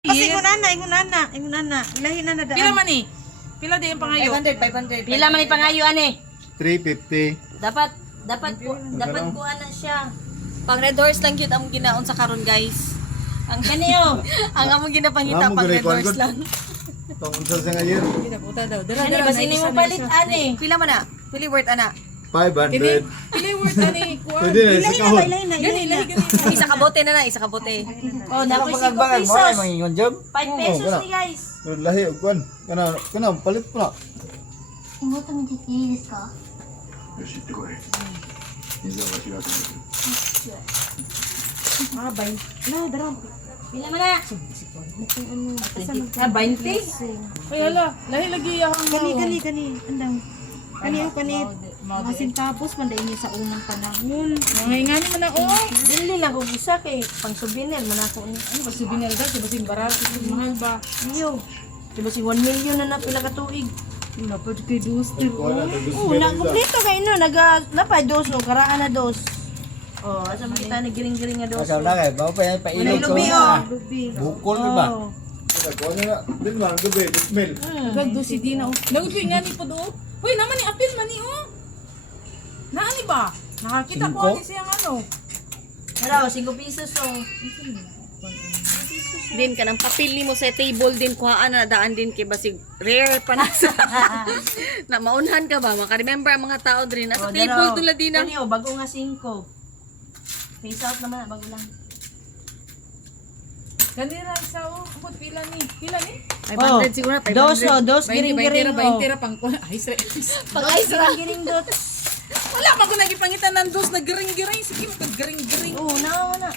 Kasi ingunana. Ilahin na daan. Pila man eh? Pila din yung pangayo? 500. Pila man ipangayo ani? 350. Dapat ko ana siya. Pang red horse lang yun ang ginaon sa karon guys. Ang Kaniyo. ang among ginapangita Amo, pang red gunay horse kuan-kuan. lang. Tungkol sa ngayon. Puta daw. Dara, Kani dara. basi nimo palit ani. Pila man na? Pili worth ana. 500. Pila yung word na ni Kuan? Pwede na, sa kahon. Gani. Isa ka bote na. Oh, nakoy 5 pesos. 5 pesos wala. ni guys. Pero lahi, kuan. Kana, palit po na. 仕事見てきていいですか？よし、行ってこい。水はわしが集める。 Ah, bay. Na, dara. Pila man na? Ah, 20. Ay, hala. Lahi lagi ang Kani. Andang. Kani. Mga sintapos man dahil sa unang panahon. Mga ingani man na, oh. Dili lang kog isa kay pang souvenir man ako ni. Ano ba souvenir daw? Diba sing barato? Mahal ba? Iyo. Diba si 1 million na pila ka tuig. Napad kay Duster. Kuan na, tagos Oh, meron na sa. kompleto kay no, napay dos no, karaan na dos. Oh, asa man kita ni giring-giring nga dos. Masya Allah kay, bawa pa yan, Wala pailog lubi ko. oh. Bukol di ba? Oh. Kuan na, din man, gabi, smell. Gagdo si Dina, oh. Nagupin nga ni po do. Uy, naman ni apil man ni, oh. Naani ba? Nakakita ko 5? ani siyang ano. Pero 5 pesos oh. Din ka ng papel mo sa table din kuhaan na daan din kay basig rare pa na sa na maunhan ka ba maka-remember ang mga tao din Oh, sa table dula din ang Kani oh, bago nga 5. Face out naman, bago lang. Kanira isa, oh. Kapot pila ni. Pila ni? 500 siguro na 500. Dos giring-giring oh. 20 ra pang ay Dos giring-giring dos. Wala pa ko nagipangitan ng dos na giring-giring. Sige mo kag giring-giring. Oh, na.